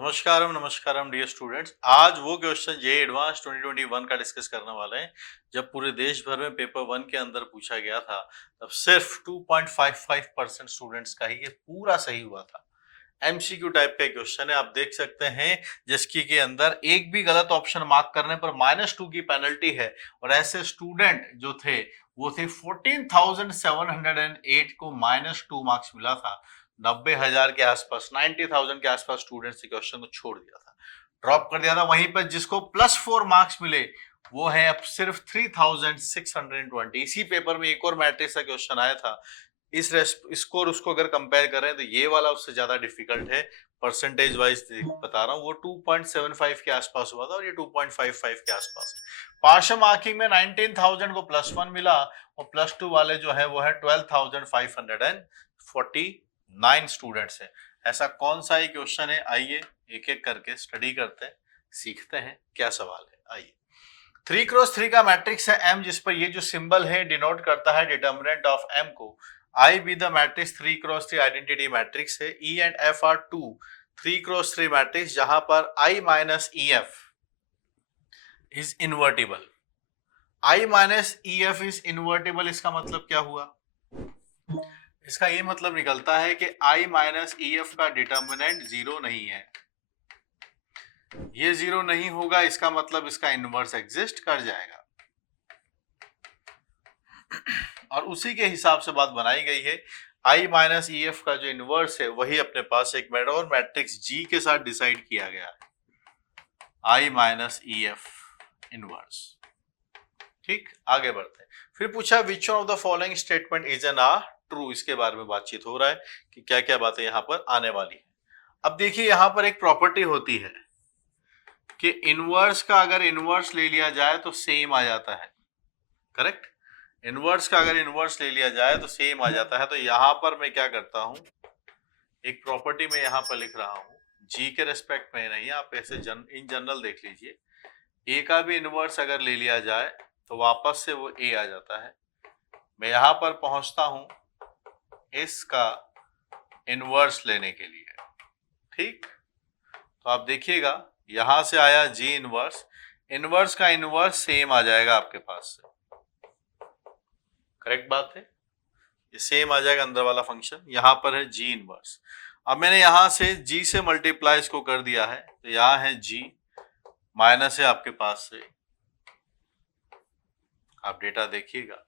नमस्कारम नमस्कारम dear students. आज वो question जे advance 2021 का डिस्कस करने वाले हैं। जब पूरे देश भर में पेपर 1 के अंदर पूछा गया था तब सिर्फ 2.55% स्टूडेंट्स का ही ये पूरा सही हुआ था। एमसीक्यू टाइप का क्वेश्चन है, आप देख सकते हैं, जिसकी के अंदर एक भी गलत ऑप्शन मार्क करने पर -2 की पेनल्टी है। और ऐसे स्टूडेंट जो थे वो थे 14,708 को -2 मार्क्स मिला था। 90,000 के आसपास, 90,000 के आसपास स्टूडेंट्स ने क्वेश्चन को छोड़ दिया था, ड्रॉप कर दिया था। वहीं पर जिसको +4 मार्क्स मिले वो है अब सिर्फ 3,620। इसी पेपर में एक और मैट्रिक्स का क्वेश्चन आया था, इस स्कोर उसको अगर कंपेयर करें तो ये वाला उससे ज्यादा डिफिकल्ट है। परसेंटेज वाइज बता रहा हूँ, वो 2.75 के आसपास हुआ था और ये 2.55 के आसपास। पार्शियल मार्किंग में 19,000 को +1 मिला और +2 वाले जो है वो है 12,549 स्टूडेंट्स है। ऐसा कौन सा ही क्वेश्चन है, आइए एक एक करके स्टडी करते हैं, सीखते हैं क्या सवाल है। आइए, 3x3 का मैट्रिक्स है M, जिस पर ये जो सिंबल है डिनोट करता है डिटर्मिनेंट ऑफ M को। I be the matrix 3x3 identity matrix है। E and F are two 3x3 matrix जहां पर I minus EF is invertible। I minus EF is invertible, इसका मतलब क्या हुआ? इसका ये मतलब निकलता है कि I minus EF का डिटर्मिनेंट 0 नहीं है। ये 0 नहीं होगा, इसका मतलब इसका इनवर्स एग्जिस्ट कर जाएगा। और उसी के हिसाब से बात बनाई गई है। I माइनस EF का जो इनवर्स है वही अपने पास एक और मैट्रिक्स G के साथ डिसाइड किया गया है, I माइनस EF इनवर्स। ठीक, आगे बढ़ते हैं। फिर पूछा which of the following statement is and are true. इसके बारे में बातचीत हो रहा है कि क्या क्या बातें यहाँ पर आने वाली है। अब देखिए, यहाँ पर एक प्रॉपर्टी होती है कि इनवर्स का अगर इनवर्स ले लिया जाए तो सेम आ जाता है। करेक्ट, इनवर्स का अगर इनवर्स ले लिया जाए तो सेम आ जाता है। तो यहां पर मैं क्या करता हूं, एक प्रॉपर्टी में यहां पर लिख रहा हूं, जी के रेस्पेक्ट में नहीं, आप ऐसे इन जनरल देख लीजिए। ए का भी इनवर्स अगर ले लिया जाए तो वापस से वो ए आ जाता है। मैं यहां पर पहुंचता हूं इसका इनवर्स लेने के लिए। ठीक, तो आप देखिएगा यहां से आया जी इनवर्स, इनवर्स का इनवर्स सेम आ जाएगा आपके पास से। करेक्ट बात है, ये सेम आ जाएगा अंदर वाला फंक्शन। यहां पर है जी इनवर्स। अब मैंने यहां से जी से मल्टीप्लाई इसको कर दिया है, तो यहां है जी माइनस है आपके पास से। आप डेटा देखिएगा,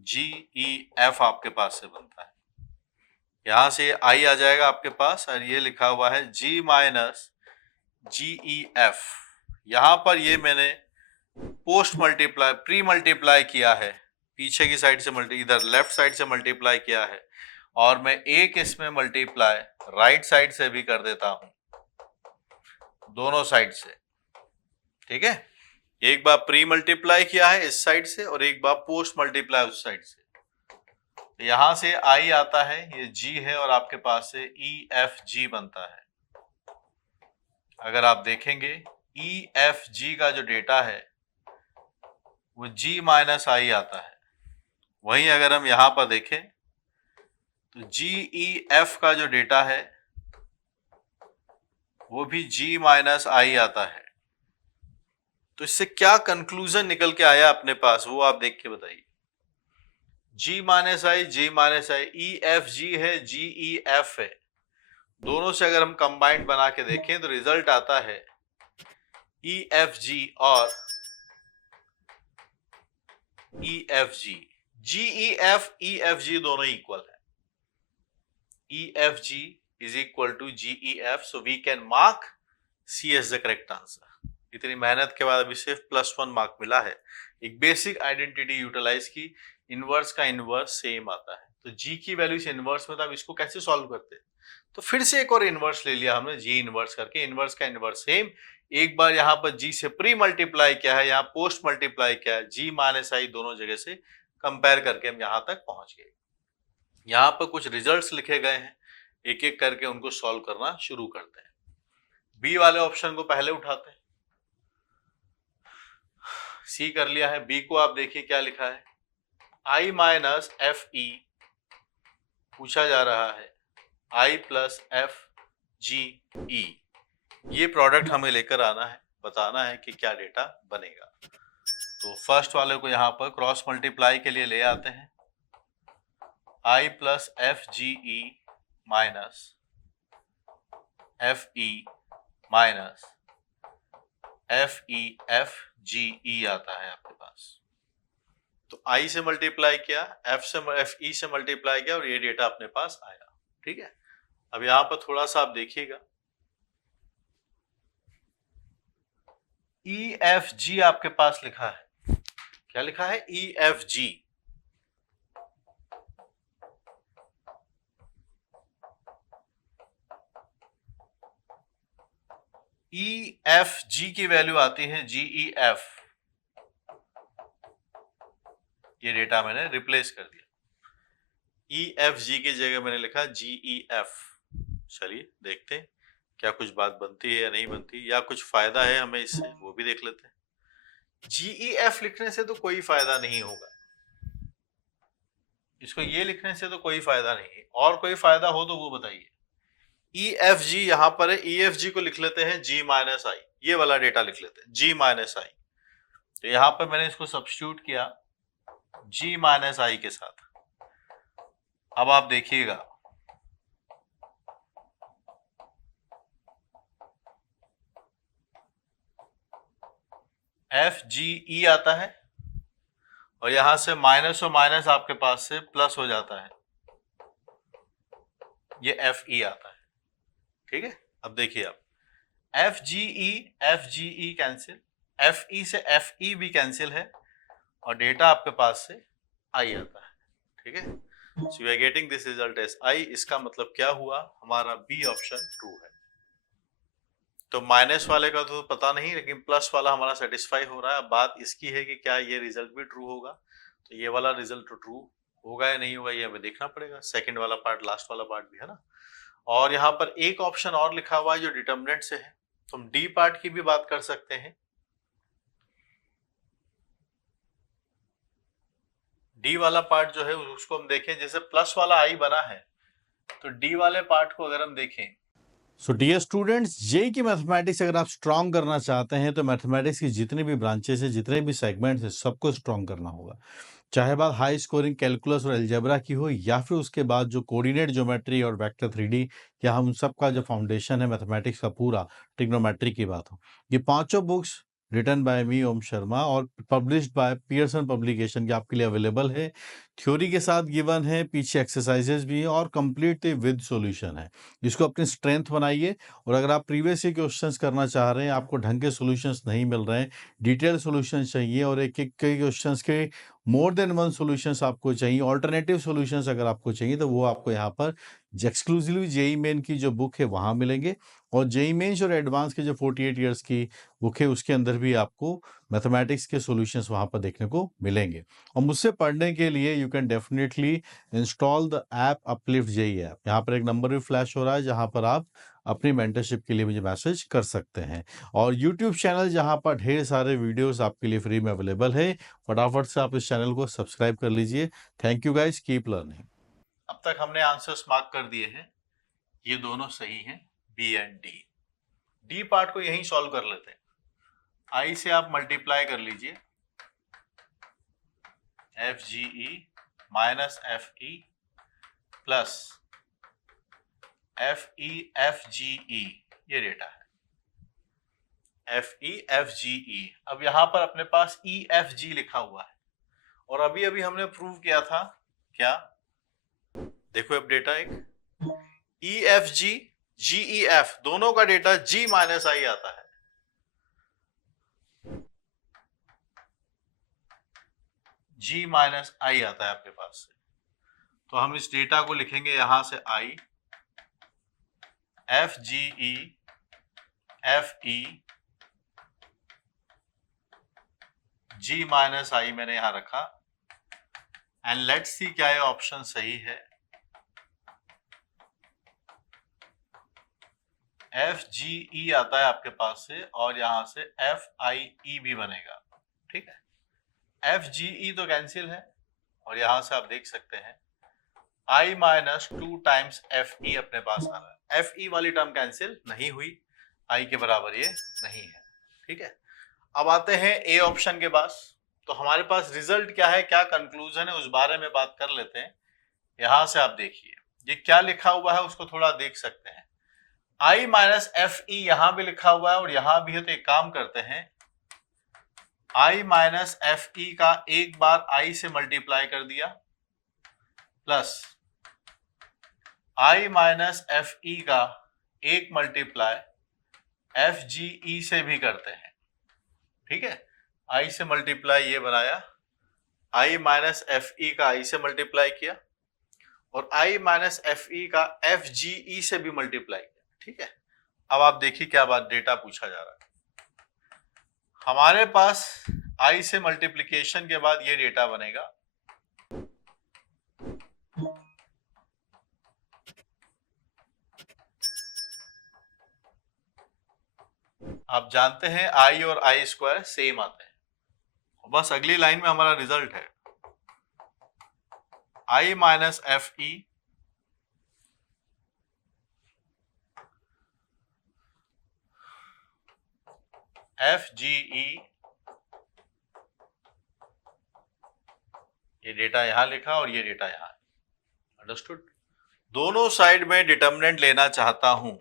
जी ई एफ आपके पास से बनता है। यहां से आई आ जाएगा आपके पास और ये लिखा हुआ है जी माइनस जी ई एफ। यहां पर ये मैंने पोस्ट मल्टीप्लाई प्री मल्टीप्लाई किया है, पीछे की साइड से इधर लेफ्ट साइड से मल्टीप्लाई किया है, और मैं एक इसमें मल्टीप्लाई राइट साइड से भी कर देता हूं, दोनों साइड से। ठीक है, एक बार प्री मल्टीप्लाई किया है इस साइड से और एक बार पोस्ट मल्टीप्लाई उस साइड से। तो यहां से आई आता है, ये जी है और आपके पास से ई एफ जी बनता है। अगर आप देखेंगे ई एफ जी का जो डेटा है वो G माइनस आई आता है। वहीं अगर हम यहां पर देखें तो GEF का जो डेटा है वो भी G माइनस आई आता है। तो इससे क्या कंक्लूजन निकल के आया अपने पास, वो आप देख के बताइए। G माइनस आई, G माइनस आई, EFG है, GEF है। दोनों से अगर हम कंबाइंड बना के देखें तो रिजल्ट आता है EFG और EFG। GEF EFG दोनों इक्वल है। EFG is equal to GEF, so we can mark C as the correct answer। इतनी मेहनत के बाद अभी सिर्फ +1 मार्क मिला है। एक बेसिक आइडेंटिटी यूटिलाइज की, इनवर्स का इनवर्स सेम आता है। तो G की वैल्यू से इनवर्स में, तो अब इसको कैसे सॉल्व करते हैं? तो फिर से एक और इनवर्स ले लिया हमने, G इनवर्स करके, इनवर्स का इनवर्स सेम। एक बार यहाँ पर G से प्री मल्टीप्लाई किया है, यहाँ पोस्ट मल्टीप्लाई किया है, G माइनस आई दोनों जगह से कंपेयर करके हम यहाँ तक पहुंच गए। यहाँ पर कुछ रिजल्ट्स लिखे गए हैं, एक एक करके उनको सॉल्व करना शुरू करते हैं। बी वाले ऑप्शन को पहले उठाते हैं। सी कर लिया है, बी को आप देखिए क्या लिखा है, आई माइनस एफ ई पूछा जा रहा है, आई प्लस एफ जी ई, ये प्रोडक्ट हमें लेकर आना है, बताना है कि क्या डेटा बनेगा। तो फर्स्ट वाले को यहाँ पर क्रॉस मल्टीप्लाई के लिए ले आते हैं, I plus F G E minus F E minus F E F G E आता है आपके पास। तो आई से मल्टीप्लाई किया, एफ ई से मल्टीप्लाई किया और ये डेटा अपने पास आया। ठीक है, अब यहाँ पर थोड़ा सा आप देखिएगा, ई एफ जी आपके पास लिखा है, क्या लिखा है? ई एफ जी। ई एफ जी की वैल्यू आती है जी ई एफ, ये डेटा मैंने रिप्लेस कर दिया, ई एफ जी की जगह मैंने लिखा जी ई एफ। चलिए देखते हैं क्या कुछ बात बनती है या नहीं बनती, या कुछ फायदा है हमें इससे, वो भी देख लेते हैं। जी ई एफ लिखने से तो कोई फायदा नहीं होगा, इसको ये लिखने से तो कोई फायदा नहीं है, और कोई फायदा हो तो वो बताइए। ई एफ जी यहाँ पर है, ई एफ जी को लिख लेते हैं जी माइनस आई, ये वाला डेटा लिख लेते हैं जी माइनस आई। तो यहाँ पर मैंने इसको सब्स्टिट्यूट किया जी माइनस आई के साथ। अब आप देखिएगा, एफ जी ई आता है और यहां से माइनस और माइनस आपके पास से प्लस हो जाता है, ये एफ ई आता है। ठीक है, अब देखिए आप, एफ जी ई कैंसिल, एफ ई से एफ ई भी कैंसिल है और डेटा आपके पास से आई आता है। ठीक है, so we are getting this result as I. इसका मतलब क्या हुआ, हमारा बी ऑप्शन ट्रू है। तो माइनस वाले का तो पता नहीं, लेकिन प्लस वाला हमारा सेटिस्फाई हो रहा है। अब बात इसकी है कि क्या ये रिजल्ट भी ट्रू होगा। तो ये वाला रिजल्ट तो ट्रू होगा या नहीं होगा, ये हमें देखना पड़ेगा। सेकंड वाला पार्ट, लास्ट वाला पार्ट भी है ना। और यहाँ पर एक ऑप्शन और लिखा हुआ है जो डिटर्मिनेंट से है, तो हम डी पार्ट की भी बात कर सकते हैं। डी वाला पार्ट जो है उसको हम देखें, जैसे प्लस वाला आई बना है, तो डी वाले पार्ट को अगर हम देखें, सो डियर स्टूडेंट्स, जेई की मैथमेटिक्स अगर आप स्ट्रॉन्ग करना चाहते हैं तो मैथमेटिक्स की जितनी भी ब्रांचेस है, जितने भी सेगमेंट्स हैं, सबको स्ट्रॉन्ग करना होगा। चाहे बात हाई स्कोरिंग कैलकुलस और अलजेब्रा की हो, या फिर उसके बाद जो कोऑर्डिनेट ज्योमेट्री और वेक्टर 3D, या हम सबका जो फाउंडेशन है मैथमेटिक्स का पूरा, ट्रिग्नोमेट्री की बात हो, ये पांचों बुक्स रिटन बाय मी ओम शर्मा और पब्लिश्ड बाय पियर्सन पब्लिकेशन की आपके लिए अवेलेबल है। थ्योरी के साथ गिवन है, पीछे एक्सरसाइजेज भी है और कंप्लीट विद सॉल्यूशन है। इसको अपनी स्ट्रेंथ बनाइए। और अगर आप प्रीवियस ईयर क्वेश्चंस करना चाह रहे हैं, आपको ढंग के सॉल्यूशंस नहीं मिल रहे हैं, डिटेल सॉल्यूशंस चाहिए और एक एक कई क्वेश्चंस के मोर देन वन सॉल्यूशंस आपको चाहिए, ऑल्टरनेटिव सॉल्यूशंस अगर आपको चाहिए, तो वो आपको यहाँ पर एक्सक्लूसिवली जेई मेन की जो बुक है वहाँ मिलेंगे। और जेई मेन्स और एडवांस के जो 48 ईयर्स की बुक है उसके अंदर भी आपको मैथमेटिक्स के सॉल्यूशंस वहाँ पर देखने को मिलेंगे। और मुझसे पढ़ने के लिए you can definitely install the app Uplift JEE app. यहाँ पर एक नंबर भी फ्लैश हो रहा है जहाँ पर आप अपनी मेंटरशिप के लिए मुझे मैसेज कर सकते हैं। और यूट्यूब चैनल जहाँ पर ढेर सारे वीडियोस आपके लिए फ्री में अवेलेबल है, फटाफट से आप इस चैनल को सब्सक्राइब कर लीजिए। Thank you guys, keep learning. अब तक हमने आंसर्स मार्क कर दिए हैं, ये दोनों सही हैं, B and D. D part को यहीं सॉल्व कर लेते हैं। आई से आप मल्टीप्लाई कर लीजिए, F G E minus F E plus F E F G E, ये डेटा है एफ ई एफ जी ई। अब यहां पर अपने पास ई एफ जी लिखा हुआ है और अभी अभी हमने प्रूव किया था क्या, देखो अब डेटा एक ई एफ जी जी ई एफ दोनों का डेटा जी माइनस आई आता है। जी माइनस आई आता है आपके पास से, तो हम इस डेटा को लिखेंगे यहां से I F G E F E G minus I मैंने यहां रखा। एंड लेट्स सी क्या ये ऑप्शन सही है। एफ जी ई आता है आपके पास से और यहां से एफ आई ई भी बनेगा। ठीक है, एफ जी ई तो कैंसिल है और यहां से आप देख सकते हैं आई माइनस 2 टाइम्स एफ ई अपने पास आ रहा है। एफ ई वाली टर्म कैंसिल नहीं हुई, आई के बराबर ये नहीं है। ठीक है, अब आते हैं ए ऑप्शन के पास। तो हमारे पास रिजल्ट क्या है, क्या कंक्लूजन है, उस बारे में बात कर लेते हैं। यहां से आप देखिए ये क्या लिखा हुआ है, उसको थोड़ा देख सकते हैं। आई माइनस एफ ई यहां भी लिखा हुआ है और यहां भी है, तो एक काम करते हैं, आई माइनस एफ ई का एक बार आई से मल्टीप्लाई कर दिया, प्लस आई माइनस एफ ई का एक मल्टीप्लाई एफ जी ई से भी करते हैं। ठीक है, आई से मल्टीप्लाई ये बनाया, आई माइनस एफ ई का आई से मल्टीप्लाई किया और आई माइनस एफ ई का एफ जी ई से भी मल्टीप्लाई किया। ठीक है, अब आप देखिए क्या बात डेटा पूछा जा रहा है। हमारे पास आई से मल्टीप्लिकेशन के बाद ये डेटा बनेगा, आप जानते हैं आई और आई स्क्वायर सेम आते हैं, बस अगली लाइन में हमारा रिजल्ट है I minus F E F G E, ये डेटा यहां लिखा और ये डेटा यहां। अंडरस्टूड? दोनों साइड में डिटर्मिनेंट लेना चाहता हूं,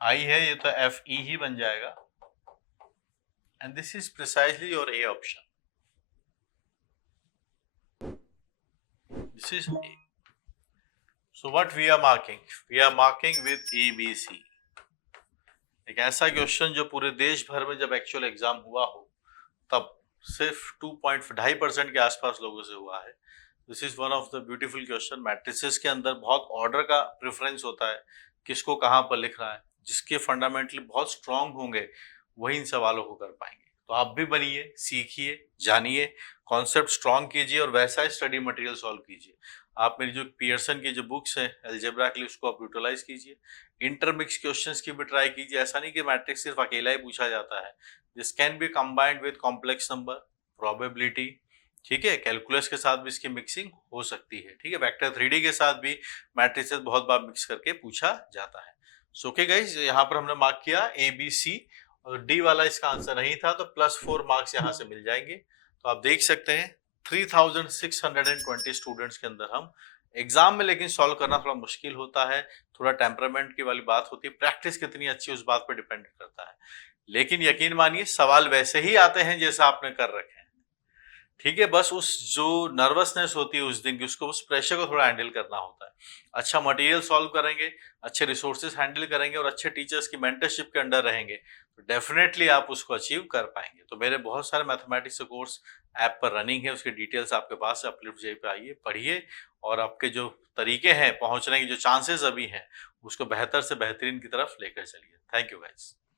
आई है ये तो एफ ई ही बन जाएगा, and this is precisely your A option, this is A. So what we are marking with A B C. एक ऐसा क्वेश्चन जो पूरे देश भर में जब एक्चुअल एग्जाम हुआ हो तब सिर्फ 2.5% के आसपास लोगों से हुआ है। This is one of the beautiful question. Matrices के अंदर बहुत ऑर्डर का प्रेफरेंस होता है, किसको कहाँ पर लिखना है, जिसके फंडामेंटली बहुत स्ट्रांग होंगे वही इन सवालों को कर पाएंगे। तो आप भी बनिए, सीखिए, जानिए, कॉन्सेप्ट स्ट्रांग कीजिए और वैसा ही स्टडी मटेरियल सॉल्व कीजिए। आप मेरी जो पियर्सन की जो बुक्स हैं अलजेब्रा के लिए, उसको आप यूटिलाइज कीजिए। इंटरमिक्स क्वेश्चंस की भी ट्राई कीजिए। ऐसा नहीं कि मैट्रिक्स सिर्फ अकेला ही पूछा जाता है, this can be combined with complex number, probability, ठीक है, कैलकुलस के साथ भी इसकी मिक्सिंग हो सकती है। ठीक है, वेक्टर 3D के साथ भी मैट्रिसेस बहुत बार मिक्स करके पूछा जाता है। सो ओके गाइस, यहाँ पर हमने मार्क किया ए बी सी और डी वाला इसका आंसर नहीं था, तो +4 मार्क्स यहाँ से मिल जाएंगे। तो आप देख सकते हैं 3620 स्टूडेंट्स के अंदर हम एग्जाम में, लेकिन सॉल्व करना थोड़ा मुश्किल होता है, थोड़ा टेम्परामेंट की वाली बात होती है, प्रैक्टिस कितनी अच्छी उस बात पर डिपेंड करता है। लेकिन यकीन मानिए सवाल वैसे ही आते हैं जैसा आपने कर रखे हैं। ठीक है, बस उस जो नर्वसनेस होती है उस दिन की, उसको, उस प्रेशर को थोड़ा हैंडल करना होता है। अच्छा मटेरियल सॉल्व करेंगे, अच्छे रिसोर्सेज हैंडल करेंगे और अच्छे टीचर्स की मेंटरशिप के अंडर रहेंगे तो डेफिनेटली आप उसको अचीव कर पाएंगे। तो मेरे बहुत सारे मैथमेटिक्स के कोर्स ऐप पर रनिंग है, उसकी डिटेल्स आपके पास है, अपलिफ्ट जे पे आइए, पढ़िए और आपके जो तरीके हैं पहुंचने के, जो चांसेस अभी हैं, उसको बेहतर से बेहतरीन की तरफ लेकर चलिए। Thank you guys.